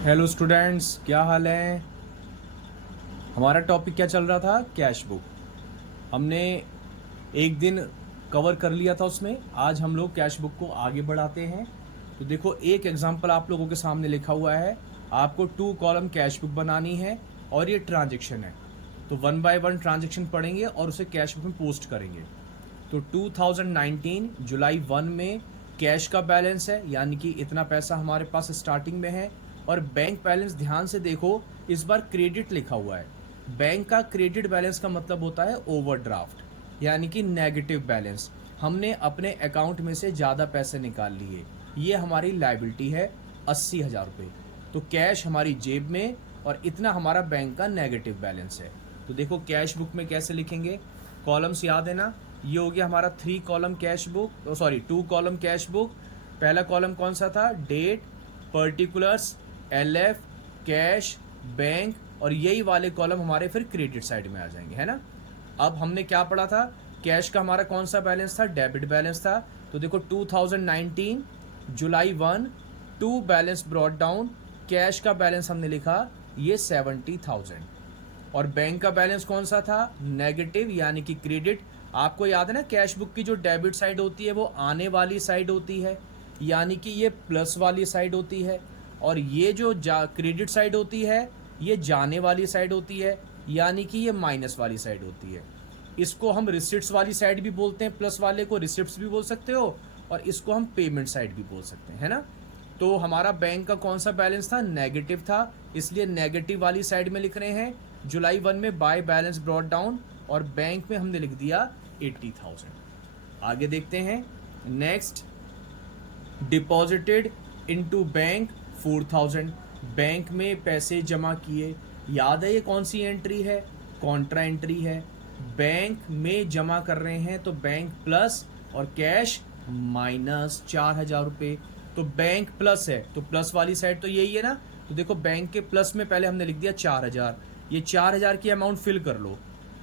Hello students, क्या हाल है। हमारा टॉपिक क्या चल रहा था? Cash book. हमने एक दिन कवर कर लिया था उसमें। आज हम लोग कैश बुक को आगे बढ़ाते हैं। तो देखो, एक एग्जांपल आप लोगों के सामने लिखा हुआ है। आपको 2 कॉलम कैश बुक बनानी है और ये ट्रांजेक्शन है। तो 1 बाय 1 ट्रांजेक्शन पढ़ेंगे और उसे कैश बुक में पोस्ट करेंगे। तो 2019 जुलाई 1 में कैश का बैलेंस है, यानी कि इतना पैसा हमारे पास स्टार्टिंग में है। और बैंक बैलेंस ध्यान से देखो, इस बार क्रेडिट लिखा हुआ है। बैंक का क्रेडिट बैलेंस का मतलब होता है ओवरड्राफ्ट, यानी कि नेगेटिव बैलेंस। हमने अपने अकाउंट में से ज़्यादा पैसे निकाल लिए, ये हमारी लाइबिलिटी है 80,000 रुपये। तो कैश हमारी जेब में और इतना हमारा बैंक का नेगेटिव बैलेंस है। तो देखो, कैश बुक में कैसे लिखेंगे, कॉलम्स याद है ना। ये हो गया हमारा 3 column cash book, sorry 2 column cash book. पहला कॉलम कौन सा था? Date, particulars, LF, cash, bank. और यही वाले कॉलम हमारे फिर क्रेडिट साइड में आ जाएंगे, है ना। अब हमने क्या पढ़ा था? कैश का हमारा कौन सा बैलेंस था? डेबिट बैलेंस था। तो देखो, 2019 जुलाई 1 to balance brought down. Cash का बैलेंस हमने लिखा ये 70,000। और बैंक का बैलेंस कौन सा था? नेगेटिव, यानी कि क्रेडिट। आपको याद है ना, कैश बुक की जो डेबिट साइड होती है वो आने वाली साइड होती है, यानी कि ये प्लस वाली साइड होती है। और ये जो क्रेडिट साइड होती है ये जाने वाली साइड होती है, यानी कि ये माइनस वाली साइड होती है। इसको हम रिसिप्ट्स वाली साइड भी बोलते हैं, प्लस वाले को रिसिप्ट्स भी बोल सकते हो, और इसको हम पेमेंट साइड भी बोल सकते हैं, है ना। तो हमारा बैंक का कौन सा बैलेंस था? नेगेटिव था, इसलिए नेगेटिव वाली साइड में लिख रहे हैं। जुलाई 1 में बाय बैलेंस ब्रॉट डाउन, और बैंक में हमने लिख दिया 80,000। आगे देखते हैं। Next, deposited into bank 4,000। Bank में पैसे जमा किए। याद है ये कौन सी एंट्री है? कॉन्ट्रा एंट्री है। बैंक में जमा कर रहे हैं तो बैंक प्लस और कैश माइनस 4,000 रुपये। तो बैंक प्लस है तो प्लस वाली साइड तो यही है ना। तो देखो, बैंक के प्लस में पहले हमने लिख दिया 4,000। ये 4,000 की अमाउंट फिल कर लो।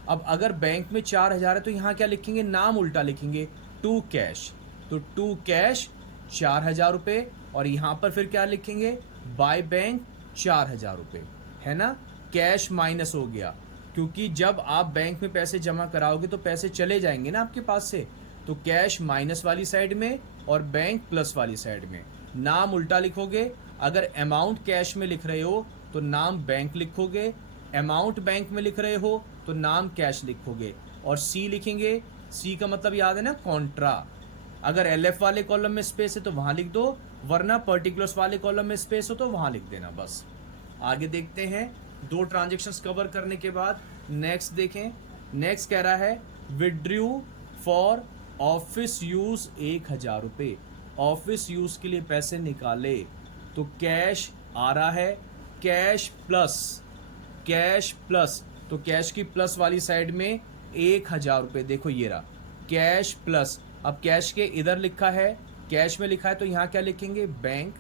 अब अगर बैंक में 4,000 है तो यहाँ क्या लिखेंगे? नाम उल्टा लिखेंगे, टू कैश। तो टू कैश 4,000 रुपये, और यहाँ पर फिर क्या लिखेंगे? बाय बैंक 4,000 रुपये, है ना। कैश माइनस हो गया, क्योंकि जब आप बैंक में पैसे जमा कराओगे तो पैसे चले जाएंगे ना आपके पास से। तो कैश माइनस वाली साइड में और बैंक प्लस वाली साइड में। नाम उल्टा लिखोगे। अगर अमाउंट कैश में लिख रहे हो तो नाम बैंक लिखोगे, अमाउंट बैंक में लिख रहे हो तो नाम कैश लिखोगे। और सी लिखेंगे। सी का मतलब याद है ना, कॉन्ट्रा। अगर LF वाले कॉलम में स्पेस है तो वहां लिख दो, वरना पर्टिकुलर्स वाले कॉलम में स्पेस हो तो वहां लिख देना बस। आगे देखते हैं। 2 ट्रांजेक्शन्स कवर करने के बाद नेक्स्ट देखें। नेक्स्ट कह रहा है विड्रू फॉर ऑफिस यूज 1,000 रुपये। ऑफिस यूज के लिए पैसे निकाले। तो कैश आ रहा है, कैश प्लस, कैश प्लस। तो कैश की प्लस वाली साइड में 1,000 रुपये। देखो ये रहा कैश प्लस। अब कैश के इधर लिखा है, कैश में लिखा है तो यहाँ क्या लिखेंगे? बैंक।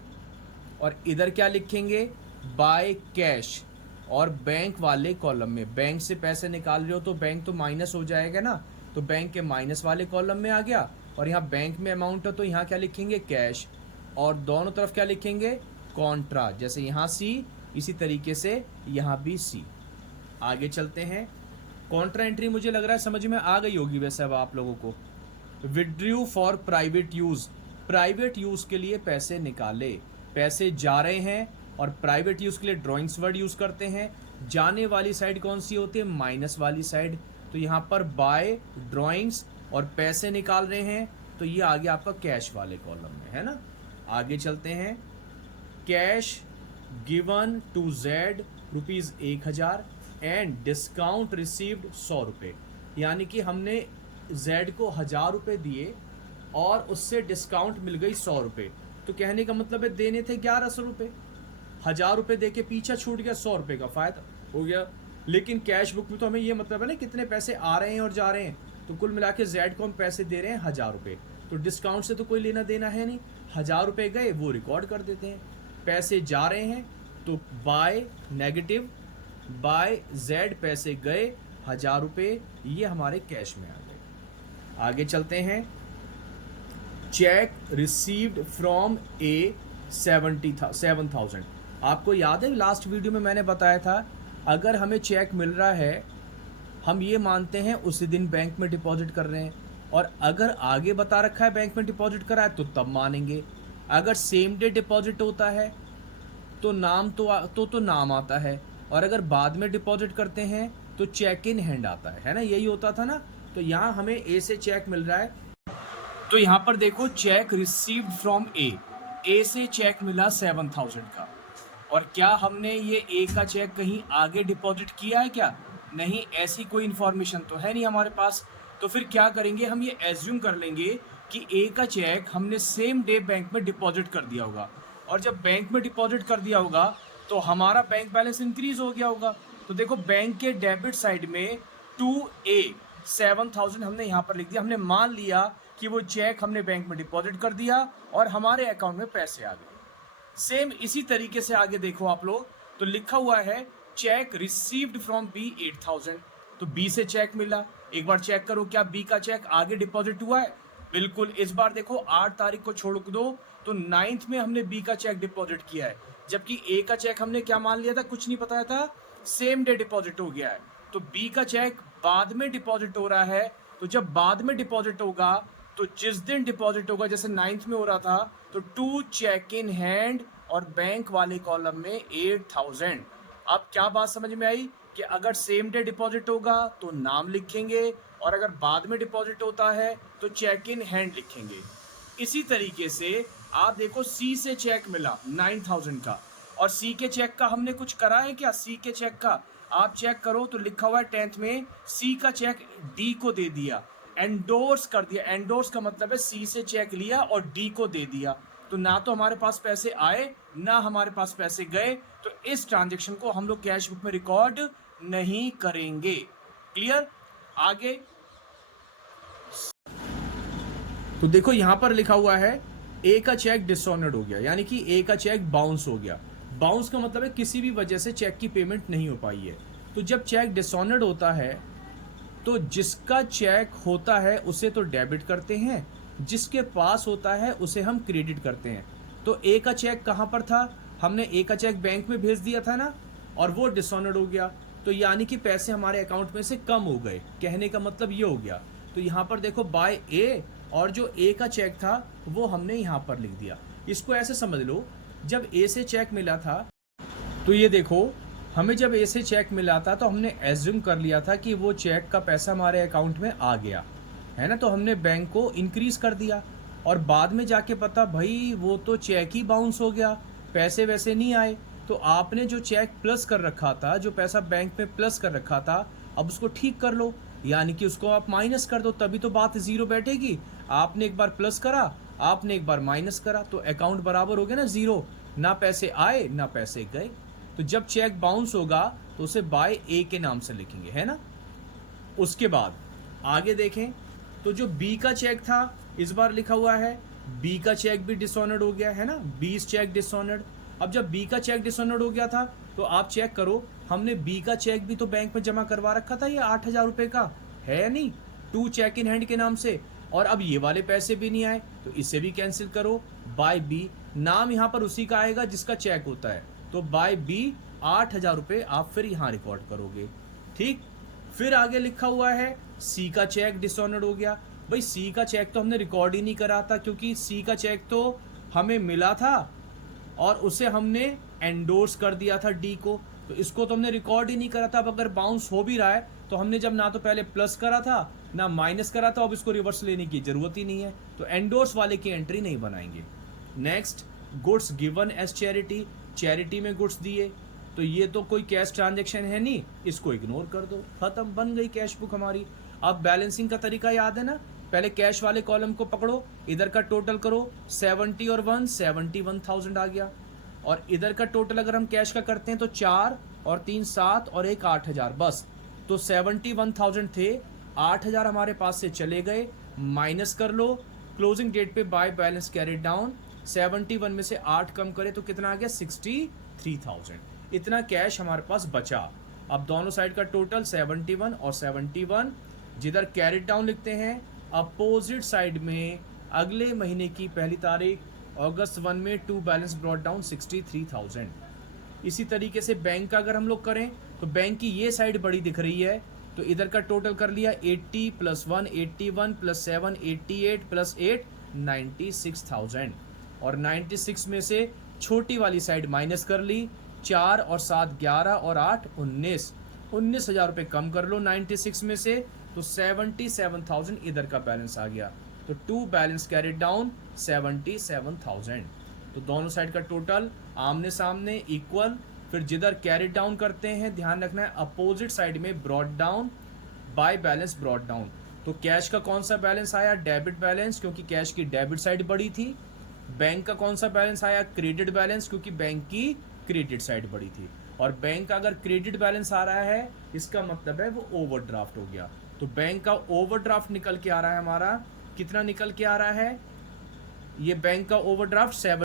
और इधर क्या लिखेंगे? By cash. और बैंक वाले कॉलम में बैंक से पैसे निकाल रहे हो तो बैंक तो माइनस हो जाएगा ना। तो बैंक के माइनस वाले कॉलम में आ गया। और यहाँ बैंक में अमाउंट है तो यहाँ क्या लिखेंगे? कैश। और दोनों तरफ क्या लिखेंगे? कॉन्ट्रा। जैसे यहाँ सी, इसी तरीके से यहाँ भी सी। आगे चलते हैं। कॉन्ट्रा एंट्री मुझे लग रहा है समझ में आ गई होगी वैसे अब आप लोगों को। Withdrew for private use. Private use के लिए पैसे निकाले। पैसे जा रहे हैं और प्राइवेट यूज के लिए ड्राइंग्स वर्ड यूज करते हैं। जाने वाली साइड कौन सी होती है? माइनस वाली साइड। तो यहाँ पर बाय ड्राइंग्स और पैसे निकाल रहे हैं तो ये आ गया आपका कैश वाले कॉलम में, है ना। आगे चलते हैं। Cash given to Z ₹1,000 and discount received 100 रुपये। यानी कि हमने जेड को 1,000 रुपये दिए और उससे डिस्काउंट मिल गई 100 रुपये। तो कहने का मतलब है देने थे 1,100 रुपये, 1,000 रुपये दे के पीछा छूट गया, 100 रुपये का फायदा हो गया। लेकिन कैश बुक में तो हमें ये मतलब है ना कितने पैसे आ रहे हैं और जा रहे हैं। तो कुल मिला के जेड को हम पैसे दे रहे हैं 1,000 रुपये। तो डिस्काउंट से तो कोई लेना देना है नहीं। 1,000 रुपये गए वो रिकॉर्ड कर देते हैं। पैसे जा रहे हैं तो बाय नेगेटिव, बाय जेड पैसे गए 1,000 रुपये, ये हमारे कैश में आ गए। आगे चलते हैं। Check received from A 7,000। आपको याद है लास्ट वीडियो में मैंने बताया था, अगर हमें चेक मिल रहा है, हम ये मानते हैं उसी दिन बैंक में डिपॉजिट कर रहे हैं, और अगर आगे बता रखा है बैंक में डिपॉजिट करा है तो तब मानेंगे। अगर सेम डे डिपॉजिट होता है तो नाम तो नाम आता है, और अगर बाद में डिपॉजिट करते हैं तो चेक इन हैंड आता है ना, यही होता था ना। तो यहाँ हमें ए से चेक मिल रहा है, तो यहाँ पर देखो चेक रिसीव्ड फ्रॉम ए से चेक मिला 7,000 का। और क्या हमने ये ए का चेक कहीं आगे डिपॉजिट किया है क्या? नहीं, ऐसी कोई इन्फॉर्मेशन तो है नहीं हमारे पास। तो फिर क्या करेंगे, हम ये एज्यूम कर लेंगे कि ए का चेक हमने सेम डे बैंक में डिपॉजिट कर दिया होगा, और जब बैंक में डिपॉजिट कर दिया होगा तो हमारा बैंक बैलेंस इंक्रीज हो गया होगा। तो देखो बैंक के डेबिट साइड में 2A 7,000 हमने यहाँ पर लिख दिया। हमने मान लिया कि वो चेक हमने बैंक में डिपॉजिट कर दिया और हमारे अकाउंट में पैसे आ गए। सेम इसी तरीके से आगे देखो आप लोग, तो लिखा हुआ है चेक रिसीव्ड फ्रॉम बी 8,000। तो बी से चेक मिला, एक बार चेक करो क्या बी का चेक आगे डिपॉजिट हुआ है? बिल्कुल। इस बार देखो 8 तारीख को छोड़ दो तो 9th में हमने बी का चेक डिपॉजिट किया है, जबकि ए का चेक हमने क्या मान लिया था, कुछ नहीं बताया था, सेम डे डिपॉजिट हो गया है। तो बी का चेक बाद में डिपॉजिट हो रहा है, तो जब बाद में डिपॉजिट होगा तो जिस दिन डिपॉजिट होगा, जैसे 9th में हो रहा था, तो 2 चेक इन हैंड और बैंक वाले कॉलम में 8,000। अब क्या बात समझ में आई कि अगर सेम डे डिपॉजिट होगा तो नाम लिखेंगे, और अगर बाद में डिपॉजिट होता है तो चेक इन हैंड लिखेंगे। इसी तरीके से आप देखो सी से चेक मिला 9,000 का, और सी के चेक का हमने कुछ करा है क्या? सी के चेक का आप चेक करो तो लिखा हुआ है 10th में सी का चेक डी को दे दिया, एंडोर्स कर दिया। एंडोर्स का मतलब है सी से चेक लिया और डी को दे दिया। तो ना तो हमारे पास पैसे आए ना हमारे पास पैसे गए, तो इस ट्रांजैक्शन को हम लोग कैश बुक में रिकॉर्ड नहीं करेंगे। क्लियर? आगे तो देखो यहां पर लिखा हुआ है ए का चेक डिसऑनर्ड हो गया, यानी कि ए का चेक बाउंस हो गया। बाउंस का मतलब है किसी भी वजह से चेक की पेमेंट नहीं हो पाई है। तो जब चेक डिसऑनर्ड होता है तो जिसका चेक होता है उसे तो डेबिट करते हैं, जिसके पास होता है उसे हम क्रेडिट करते हैं। तो ए का चेक कहां पर था? हमने ए का चेक बैंक में भेज दिया था ना, और वो डिसऑनर्ड हो गया, तो यानी कि पैसे हमारे अकाउंट में से कम हो गए। कहने का मतलब ये हो गया। तो यहां पर देखो बाय ए, और जो ए का चेक था वो हमने यहां पर लिख दिया। इसको ऐसे समझ लो, जब ए से चेक मिला था तो ये देखो, हमें जब ए से चेक मिला था तो हमने एज्यूम कर लिया था कि वो चेक का पैसा हमारे अकाउंट में आ गया है ना, तो हमने बैंक को इंक्रीज कर दिया। और बाद में जाके पता भाई वो तो चेक ही बाउंस हो गया, पैसे वैसे नहीं आए। तो आपने जो चेक प्लस कर रखा था, जो पैसा बैंक में प्लस कर रखा था, अब उसको ठीक कर लो, यानी कि उसको आप माइनस कर दो, तभी तो बात जीरो बैठेगी। आपने एक बार प्लस करा, आपने एक बार माइनस करा, तो अकाउंट बराबर हो गया ना जीरो, ना पैसे आए ना पैसे गए। तो जब चेक बाउंस होगा तो उसे बाय ए के नाम से लिखेंगे, है ना। उसके बाद आगे देखें तो जो बी का चेक था इस बार लिखा हुआ है बी का चेक भी डिसऑनर्ड हो गया है ना, बी चेक डिसऑनर्ड। अब जब बी का चेक डिसऑनर्ड हो गया था तो आप चेक करो, हमने बी का चेक भी तो बैंक में जमा करवा रखा था, ये 8,000 रुपए का है नहीं, 2 चेक इन हैंड के नाम से, और अब ये वाले पैसे भी नहीं आए, तो इसे भी कैंसिल करो। बाय बी, नाम यहाँ पर उसी का आएगा जिसका चेक होता है, तो बाय बी 8,000 रुपए आप फिर यहाँ रिकॉर्ड करोगे। ठीक, फिर आगे लिखा हुआ है सी का चेक डिसऑनर्ड हो गया। भाई सी का चेक तो हमने रिकॉर्ड ही नहीं करा था, क्योंकि सी का चेक तो हमें मिला था और उसे हमने एंडोर्स कर दिया था डी को, तो इसको तो हमने रिकॉर्ड ही नहीं करा था। अब अगर बाउंस हो भी रहा है तो हमने जब ना तो पहले प्लस करा था ना माइनस करा था, अब इसको रिवर्स लेने की जरूरत ही नहीं है, तो एंडोर्स वाले की एंट्री नहीं बनाएंगे। Next, goods given as charity, charity में गुड्स दिए, तो ये तो कोई कैश ट्रांजेक्शन है नहीं, इसको इग्नोर कर दो, खत्म, बन गई कैश बुक हमारी। अब बैलेंसिंग का तरीका याद है ना, पहले कैश वाले कॉलम को पकड़ो, इधर का टोटल करो, 70 और 1 71,000 आ गया, और इधर का टोटल अगर हम कैश का करते हैं तो 4 और 3 7 और 1 8,000, बस। तो 71,000 थे, 8,000 हमारे पास से चले गए, माइनस कर लो, क्लोजिंग डेट पे बाय बैलेंस कैरिड डाउन, 71 में से 8 कम करे तो कितना आ गया, 63,000। इतना कैश हमारे पास बचा। अब दोनों साइड का टोटल 71 और 71, जिधर कैरिड डाउन लिखते हैं, अपोजिट साइड में अगले महीने की पहली तारीख अगस्त 1 में टू बैलेंस ब्रॉट डाउन 63,000। इसी तरीके से बैंक का अगर हम लोग करें तो बैंक की ये साइड बड़ी दिख रही है, तो इधर का टोटल कर लिया 80 + 1 81 + 7 88 + 8 96,000, और 96 में से छोटी वाली साइड माइनस कर ली, 4 और 7 11 और 8 19,000 रुपये कम कर लो 96 में से, तो 77,000 इधर का बैलेंस आ गया। तो टू बैलेंस कैरिड डाउन 77,000। तो दोनों साइड का टोटल आमने सामने इक्वल। फिर जिधर कैरिड डाउन करते हैं ध्यान रखना है अपोजिट साइड में brought down by balance brought down. तो कैश का कौन सा बैलेंस आया? डेबिट बैलेंस, क्योंकि कैश की डेबिट साइड बड़ी थी। बैंक का कौन सा बैलेंस आया? क्रेडिट बैलेंस, क्योंकि बैंक की क्रेडिट साइड बड़ी थी। और बैंक का अगर क्रेडिट बैलेंस आ रहा है इसका मतलब है वो ओवरड्राफ्ट हो गया। तो बैंक का ओवरड्राफ्ट निकल के आ रहा है हमारा, कितना निकल के आ रहा है? ये बैंक का ओवरड्राफ्ट 7